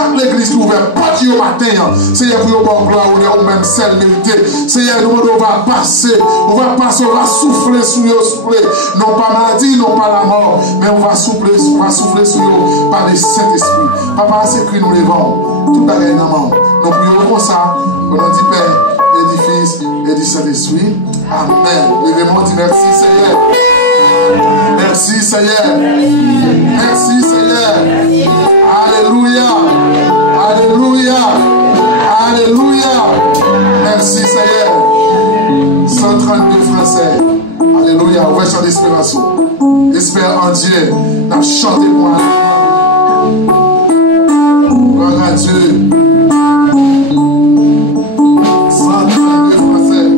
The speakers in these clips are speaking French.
chaque l'église qui ouvre porte au matin. Seigneur, pour bon gloire, ou même celle mérité. Seigneur, nous on va passer, on va souffler sur eux, souffler. Non pas maladie, non pas la mort, mais on va souffler sur eux par le Saint-Esprit. Papa, c'est que nous levons tout bagage dans main. Nous prions comme ça, au nom du Père, et du Fils, et du Saint-Esprit. Amen. Levez-moi, dis merci Seigneur. Merci Seigneur. Merci Seigneur. Alléluia. Alléluia. Alléluia. Merci Seigneur. 132 Français. Alléluia. Ouverture d'espération. Espère en Dieu. N'a chanté pour la gloire à Dieu. 132 Français.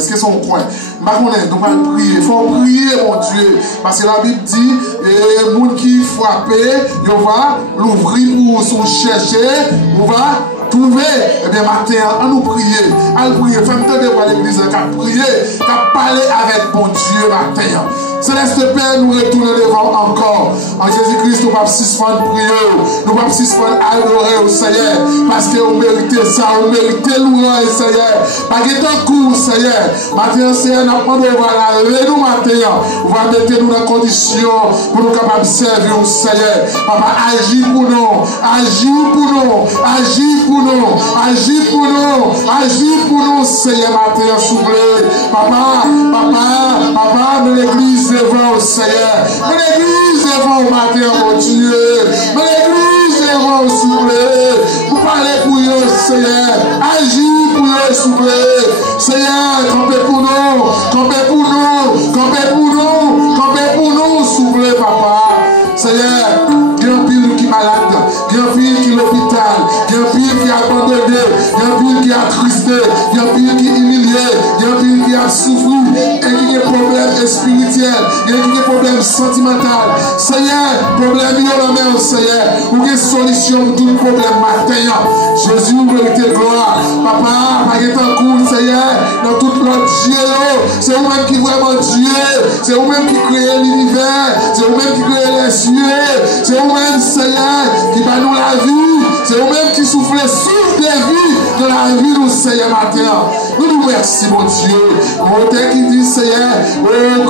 Est-ce que son coin? Nous allons prier. Il faut prier, mon Dieu. Parce que la Bible dit, les gens qui frappent, ils vont l'ouvrir pour son chercher, on va trouver. Eh bien, matin, on nous prier. On prier. Fais-moi de voir l'église, qu'à prier, qu'à parler avec mon Dieu matin. Céleste Père, nous retournons devant encore. En Jésus-Christ, nous ne pouvons pas suspendre prier. Nous ne pouvons pas suspendre adorer au Seigneur. Parce que vous méritez ça, vous méritez louer, Seigneur. Parce que tant coup, Seigneur. Maintenant, Seigneur, nous demandons, voilà, levez-nous matin. Vous allez mettre nous dans condition pour nous capables de servir au Seigneur. Papa, agis pour nous. Agis pour nous. Agis pour nous. Agis pour nous. Agis pour nous, Seigneur, matin, soufflez. Papa, de l'église devant au Seigneur. De l'église devant au matin, mon Dieu. De l'église devant au soufflé. Vous parlez pour eux, Seigneur. Agis pour eux, soufflé. Seigneur, campez pour nous. Campez pour nous. Campez pour nous. Campez pour nous, soufflé, papa. Seigneur, il y a un pile qui est malade. Il y a un pile qui est l'hôpital. Il y a un pile qui est abandonné. Il y a un pile qui est attristé. Il y a un pile qui est humilié. Il y a un pile qui a souffert. Et qui a des problèmes spirituels. Il y a des problèmes sentimentaux. Seigneur, problème il y a la main, Seigneur. Ou des solutions pour tout le problème matin. Jésus, vous méritez gloire. Papa, pas de temps court, Seigneur, dans toute notre Dieu. C'est vous-même qui vraiment Dieu. C'est vous-même qui créez l'univers. C'est vous-même qui créez les cieux. C'est vous-même, Seigneur, qui va nous la vie. C'est vous-même qui soufflez souffle des vies de la vie nous, Seigneur, matin. Nous nous remercions, mon Dieu. Mon Père qui dit, Seigneur,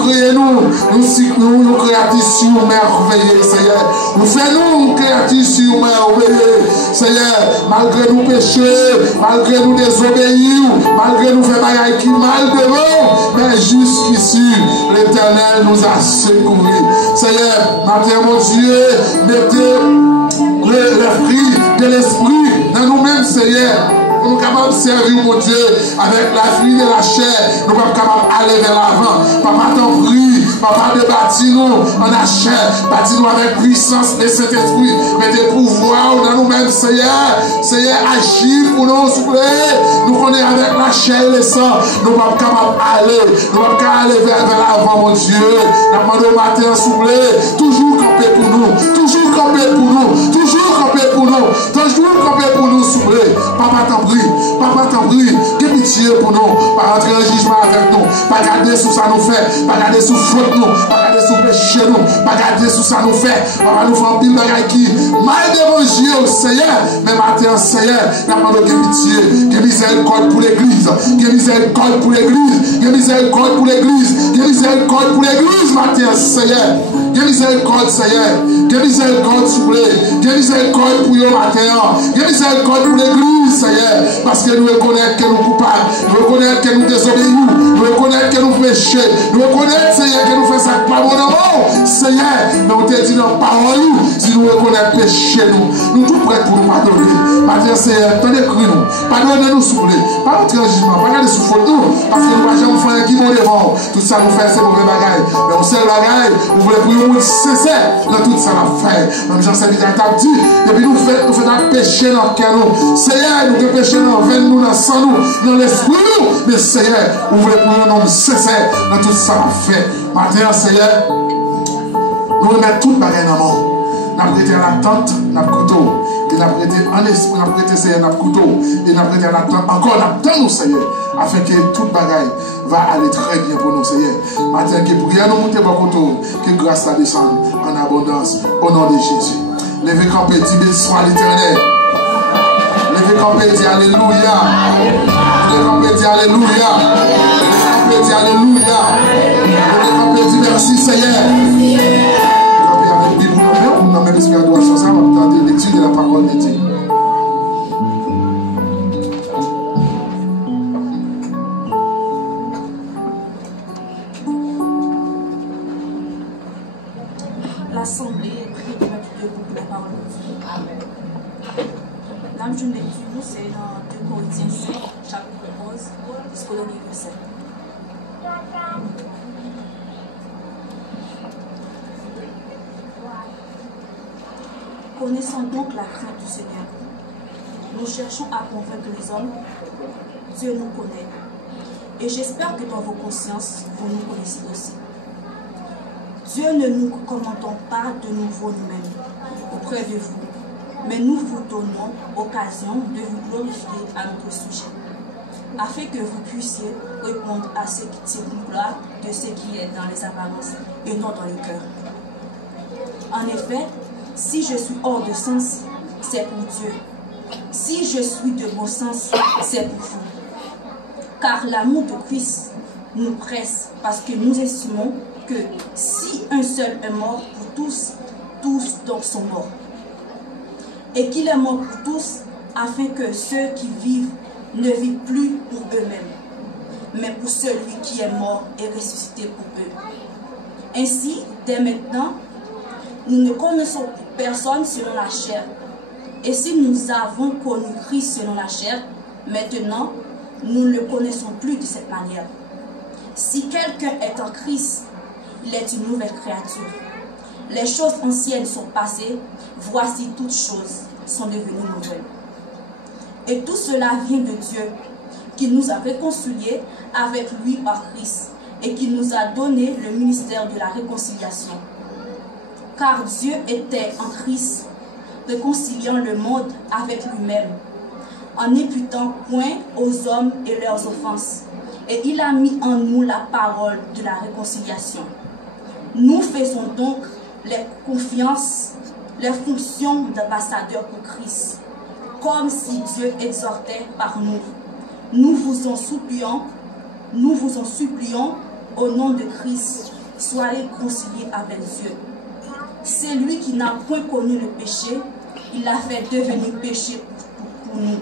créez-nous. Nous créations merveilleux, Seigneur. Nous faisons créations merveilleux, Seigneur. Malgré nos péchés, malgré nous désobéir, malgré nous faire bagaille qui mal devant, mais jusqu'ici, l'Éternel nous a secourus. Seigneur, matin, mon Dieu, mettez le fruit de l'esprit dans nous-mêmes, Seigneur. Nous sommes capables de servir, mon Dieu, avec la vie de la chair. Nous sommes capables d'aller vers l'avant. Papa, t'en prie. Papa, de bâtir nous en la chair. Bâtir nous avec puissance de cet esprit. Mettez pouvoir dans nous-mêmes, Seigneur. Seigneur, agis pour nous, s'il vous plaît. Nous connaissons avec la chair et le sang. Nous sommes capables d'aller. Nous sommes capables d'aller vers l'avant, mon Dieu. Nous demandons au matin, s'il vous plaît. Toujours camper pour nous. Toujours camper pour nous. Toujours camper pour nous. Toujours camper pour nous, s'il vous plaît. Papa, t'en prie. Papa, t'en prie, que pitié pour nous, pas rentrer en jugement avec nous, pas garder sous ça nous fait, pas garder sous faute nous, pas garder sous péché nous, pas garder sous ça nous fait, papa nous fait un pile bagaille qui mal déranger au Seigneur, mais matin Seigneur, n'a pas de pitié, que miséricorde pour l'église, que miséricorde pour l'église, que miséricorde pour l'église, que miséricorde pour l'église, matin Seigneur. Que miséricorde, Seigneur. Que miséricorde, s'il vous plaît. Que miséricorde pour nous matin. Que miséricorde pour l'église, Seigneur. Parce que nous reconnaissons que nous sommes coupables. Nous reconnaissons que nous désobéissons. Nous reconnaissons que nous péchons. Nous reconnaissons, Seigneur, que nous faisons ça pas bon amour. Seigneur, nous te disons dans parole, si nous reconnaissons péché, nous sommes prêts pour nous pardonner. Matin, Seigneur, tenez cru nous. Pardonnez-nous, s'il vous plaît. Pas notre jugement. Pas garder sous faute nous. Parce que nous ne pouvons pas faire qui nous devant. Tout ça nous fait, c'est mauvais bagaille. Mais on sait le bagaille. Vous voulez prier. Nous sincère dans tout ça l'a fait. Même Jean-Sébastien t'a dit, depuis nous faisons un péché dans le cœur. Seigneur, nous faisons péché dans le veine, nous, dans le sang, nous, dans l'esprit, nous. Mais Seigneur, vous voulez pour nous sincère dans tout ça l'a fait. Maintenant, Seigneur, nous remettons toute bagaille dans le monde. Nous avons prêté à la tente, nous avons couteau. Et nous avons prêté en esprit, nous avons prêté, Seigneur, nous avons couteau. Et nous avons prêté à la tente, encore, nous avons nous, Seigneur, afin que toute bagaille va aller très bien pour nous, Seigneur. Maintenant, que prière nous monter par couteau, que grâce à descendre en abondance, au nom de Jésus. Levez campé, dis béni soit l'Éternel. Levez campé, dis Alléluia. Levez campé, dis Alléluia. Levez campé, dis Alléluia. Levez campé, dis merci, Seigneur. Nous avons l'esprit d'adoration, ça va attendre la lecture de la parole de Dieu. L'Assemblée est priée de mettre debout pour la parole de Dieu. Amen. La journée lecture, c'est dans 2 Corinthiens 5, chapitre 11, jusqu'au dernier verset. Connaissons donc la crainte du Seigneur. Nous cherchons à convaincre les hommes. Dieu nous connaît. Et j'espère que dans vos consciences, vous nous connaissez aussi. Dieu ne nous commandons pas de nouveau nous-mêmes auprès de vous, mais nous vous donnons occasion de vous glorifier à notre sujet, afin que vous puissiez répondre à ce qui tire gloire de ce qui est dans les apparences et non dans le cœur. En effet, si je suis hors de sens, c'est pour Dieu. Si je suis de bon sens, c'est pour vous. Car l'amour de Christ nous presse parce que nous estimons que si un seul est mort pour tous, tous donc sont morts. Et qu'il est mort pour tous afin que ceux qui vivent ne vivent plus pour eux-mêmes, mais pour celui qui est mort et ressuscité pour eux. Ainsi, dès maintenant, nous ne connaissons personne selon la chair. Et si nous avons connu Christ selon la chair, maintenant, nous ne le connaissons plus de cette manière. Si quelqu'un est en Christ, il est une nouvelle créature. Les choses anciennes sont passées, voici toutes choses sont devenues nouvelles. Et tout cela vient de Dieu, qui nous a réconciliés avec lui par Christ et qui nous a donné le ministère de la réconciliation. Car Dieu était en Christ, réconciliant le monde avec lui-même, en n'imputant point aux hommes et leurs offenses. Et il a mis en nous la parole de la réconciliation. Nous faisons donc les fonctions d'ambassadeurs pour Christ, comme si Dieu exhortait par nous. Nous vous en supplions au nom de Christ, soyez réconciliés avec Dieu. C'est lui qui n'a point connu le péché, il l'a fait devenir péché pour nous,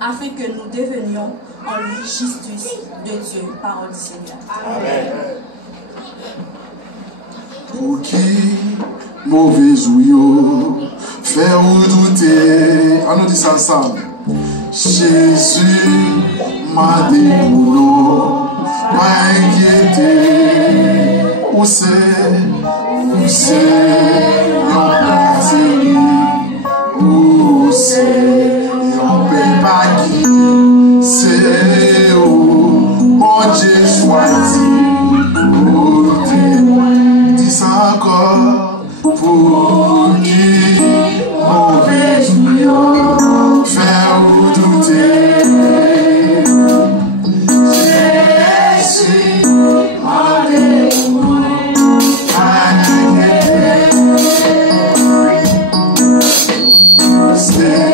afin que nous devenions en lui justice de Dieu. Parole du Seigneur. Amen. Pour qui mauvais ouïo, faire ou douter, on nous dit ça ensemble. Jésus m'a déboulot, pas inquiété, où c'est, y'en plaisir, où c'est, y'en paie pas qui, c'est où, bon Dieu choisi, dis ça encore, pour qui mauvais ouïo, faire ou douter. Yeah.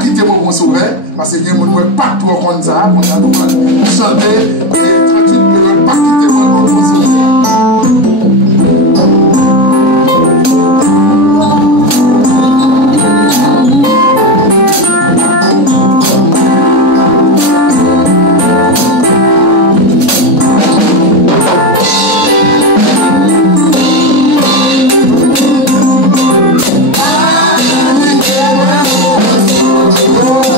quitter mon bon sauveur, parce que il y a des gens qui pas trop comme ça, pour chanter, tranquille, ne pas quitter mon bon sauveur. Oh,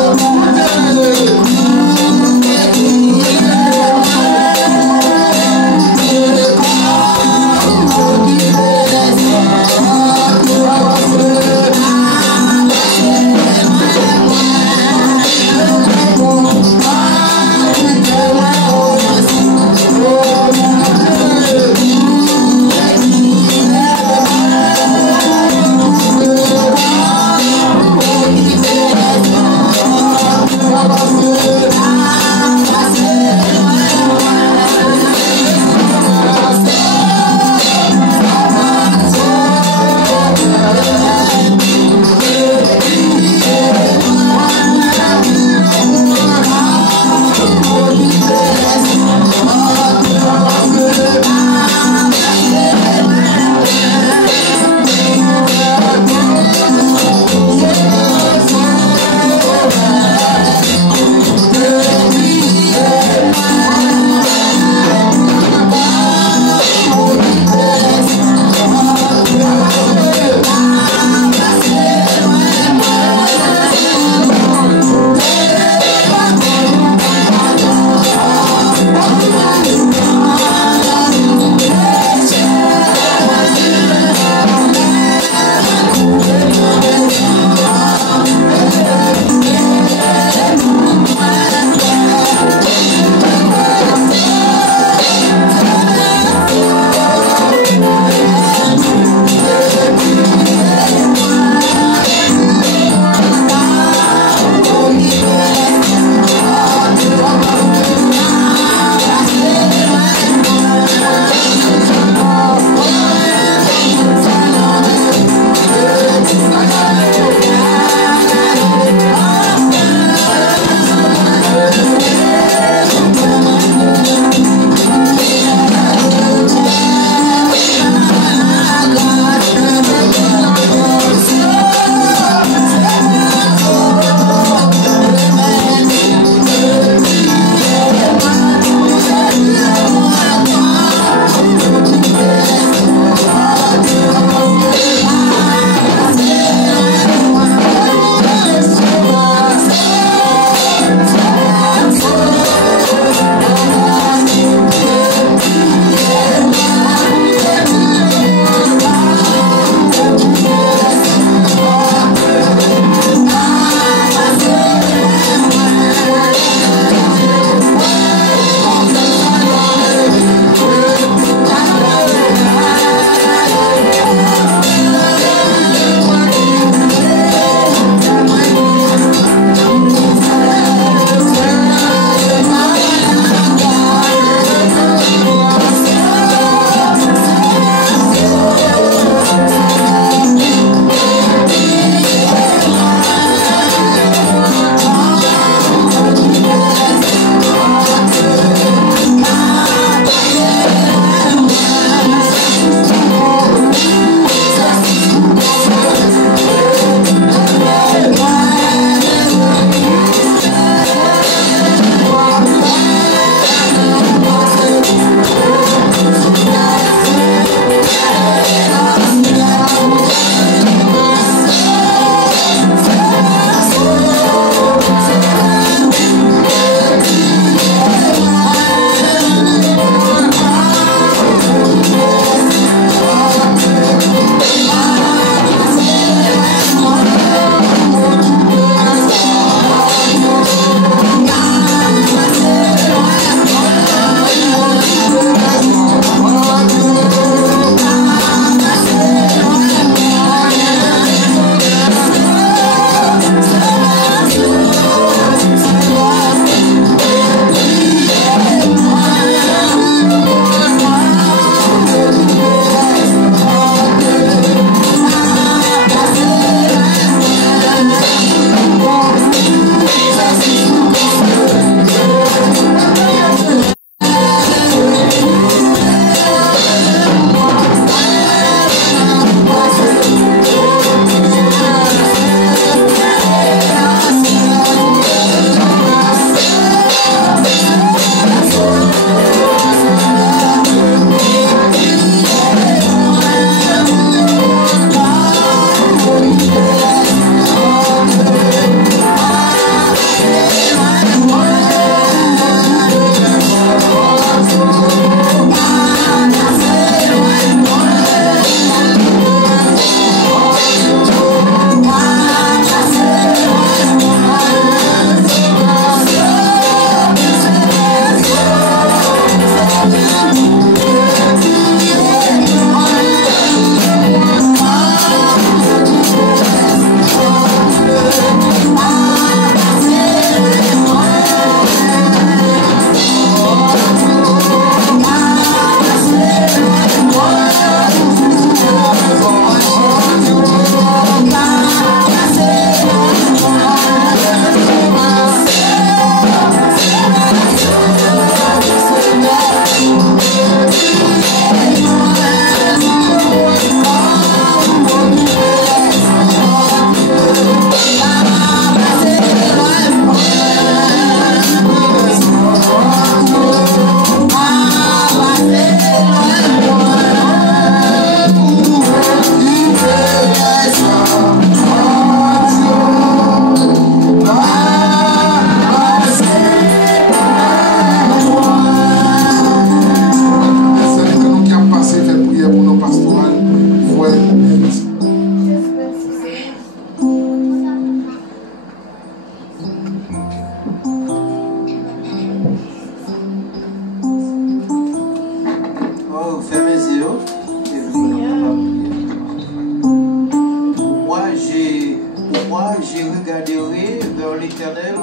l'Éternel.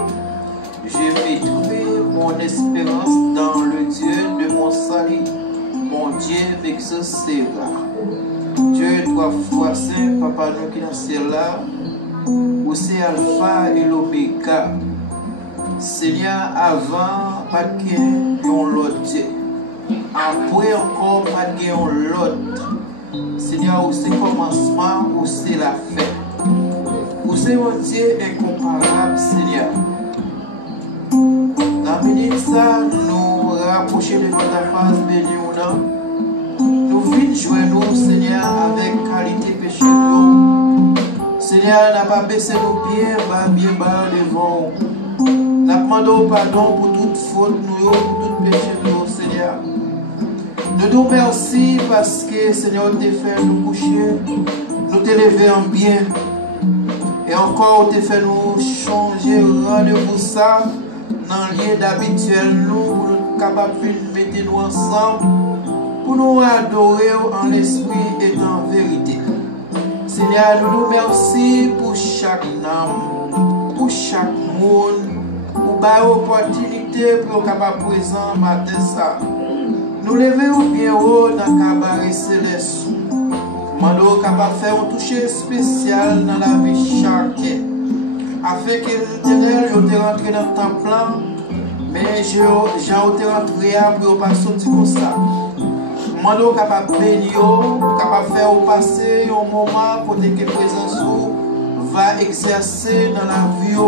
Je mettrai mon espérance dans le Dieu de mon salut. Mon Dieu m'exaucera. Dieu 3 fois saint, Papa nous qui dans le ciel là, où c'est Alpha et l'Oméga. Seigneur, avant, pas de gain, l'autre Dieu. Après encore, pas de gain, l'autre. Seigneur, où c'est commencement, où c'est la fin. Où c'est mon Dieu incomparable, Seigneur. Dans la minute ça, nous rapprocher de votre face, béni ou non. Nous venons jouer nous, Seigneur, avec qualité péché nous. Seigneur, n'a pas baissé nos pieds, bien bas devant. N'a demandé pardon pour toute faute nous, pour tout péché nous, Seigneur. Nous nous remercions parce que, Seigneur, tu fait nous coucher, nous t'élever en bien. Et encore, tu fait nous changer, rendez-vous ça, dans le lieu d'habituel, nous, pour nous capables de mettre nous ensemble, pour nous adorer en l'esprit et en vérité. Seigneur, nous nous remercions pour chaque âme, pour chaque monde, pour l'opportunité pour nous capables présent matin ça. Nous levons bien haut dans le cabaret céleste. Nous capable de faire un toucher spécial dans la vie de chacun. Afin que l'Éternel te rentre dans ton plan, mais j'ai rentré pour ne pas sortir comme ça. Nous capable de bénir, capable de faire passer un moment pour que la présence va exercer dans la vie.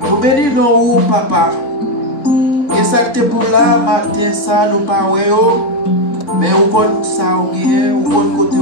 Nous bénissons, papa. Et ça que pour là, matin, ça nous parlons, mais on connaît ça, on connaît côté.